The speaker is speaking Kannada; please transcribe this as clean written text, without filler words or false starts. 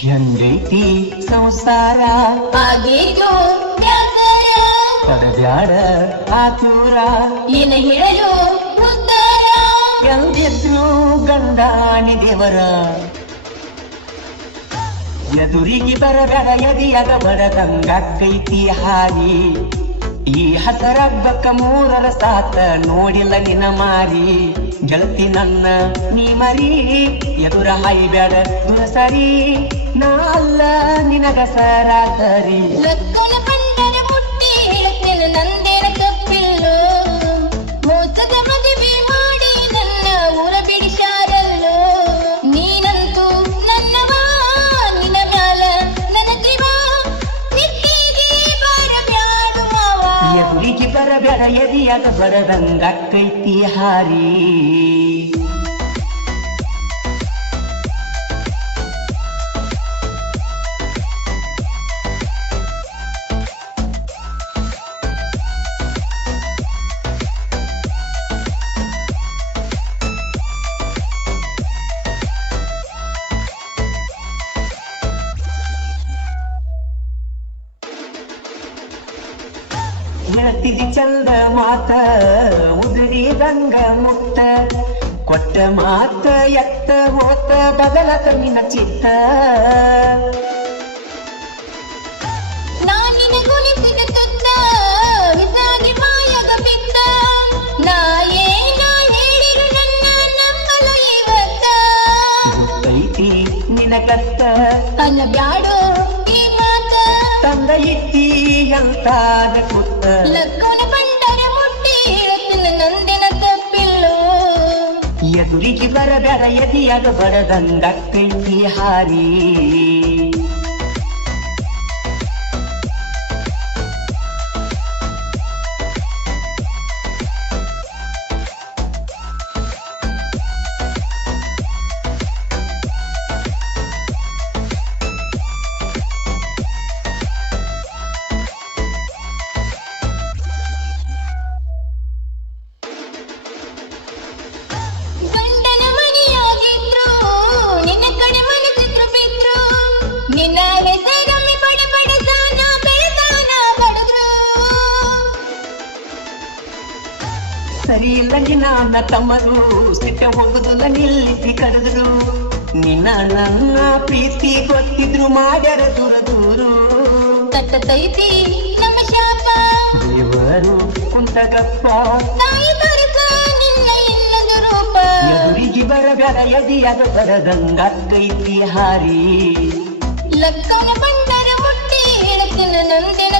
ಹೆಂಗೈತಿ ಸಂಸಾರ ಆಗೇತು ಬ್ಯಾಸರ ಪಡಬ್ಯಾಡ ಆತೂರ ಏನ ಹೇಳಲು ಉದ್ದಾರ ಎಂದಿದ್ರು ಗಂಡಾಣಿ ದೇವರ ಎದುರಿಗೆ ಬರಬೇಡ ಎದಿಯಾಗ ಬರದಂಗೈತಿ ಹಾರಿ ಈ ಹಸರಬ್ಬಕ್ಕ ಮೂರರ ಸಾತ ನೋಡಿಲ್ಲ ನಿನ ಮಾರಿ ಗೆಳತಿ ನನ್ನ ನೀ ಮರಿ ಎದುರ ಹಾಯ್ಬ್ಯಾಡ ದೂರ ಸರಿ ನಾ ಅಲ್ಲ ನಿನಗ ಸರಾಸರಿ ಲಕ್ಕನ ಬಂಡರ ಮುಟ್ಟಿ ಹೇಳ್ತೇನೆ ನಂದೇನ ತಪ್ಪಿಲ್ಲೋ ಮೋಸದ ಮದುವೆ ಮಾಡಿ ನನ್ನ ಊರ ಬಿಡಿಸಾರಲ್ಲೋ ನೀನಂತೂ ನನ್ನವ ನಿನ ಮ್ಯಾಲ ನನ್ನ ಜೀವ ನಿಟ್ಟಿಗೆ ಬರಬ್ಯಾಡುವವ ಎದುರಿಗೆ ಬರಬೇಡ ಎದಿಯಾಗ ಬರದಂಗೈತಿ ಹಾರಿ ಹೇಳ್ತಿದಿ ಚಂದ ಮಾತ ಉದುರಿದಂಗ ಮುಕ್ತ ಕೊಟ್ಟ ಮಾತ ಎತ್ತ ಹೋತ ಬದಲತ ನಿನ್ನ ಚಿತ್ತ ನಾನಿನ ಗುಣಿಸಿದ ತುತ್ತ ವಿಸಾಗಿ ಮಾಯಗ ಬಿತ್ತ ನಾ ಏನ ಹೇಳಿರು ನನ್ನ ನಂಬಲು ಇವತ್ತ ಗೊತ್ತೈತಿ ನಿನ ಕತ್ತ ಅನ್ನ ಬ್ಯಾಡೋ ಈ ಮಾತ ತಂದ ಇತ್ತಿ ಎಂತಾದ ಕುತ್ತ ಲಕ್ಕನ ಬಂಡರ ಮುಟ್ಟಿ ಹೇಳ್ತೀನಿ ನಂದಿನ ತಪ್ಪಿಲ್ಲೋ ಎದುರಿಗೆ ಬರಬೇಡ ಎದಿಯಾಗ ಬರದಂಗೈತಿ ಹಾರಿ ಗಂಡನ ಮನೆಯಾಗಿದ್ರು ನಿನ್ನ ಕಡೆ ಮನಸ್ಸಿದ್ರು ಬಿದ್ರು ನಿನ್ನ ಹೆಸರಮ್ಮಿ ಬಡ ಬಡದಾನ ಬೆಳೆದಾನ ಬಡದ್ರು ಸರಿ ಇಲ್ಲ ನಿನ್ನ ತಮ್ಮರು ಸಿಟ್ಟ ಹೋಗುದಿಲ್ಲ ನಿಲ್ಲಿಸಿ ಕರೆದ್ರು ನಿನ್ನ ನನ್ನ ಪ್ರೀತಿ ಗೊತ್ತಿದ್ರು ಮಾಡ್ಯಾರ ದೂರ ದೂರು ತಟ್ಟತೈತಿ ನಮ್ಮ ಶಾಪ ದೇವರು ಕುಂತಗಪ್ಪ ತಾಯಿ ತೋರಿಸ ನಿನ್ನ ಇನ್ನೊಂದು ರೂಪ ಎದುರಿಗೆ ಬರಬೇಡ ಎದಿಯಾಗ ಬರದಂಗೈತಿ ಹಾರಿ ಲಕ್ಕನ ಬಂಡರ ಮುಟ್ಟಿ ಹೇಳ್ತೀನಿ ನಂದಿನ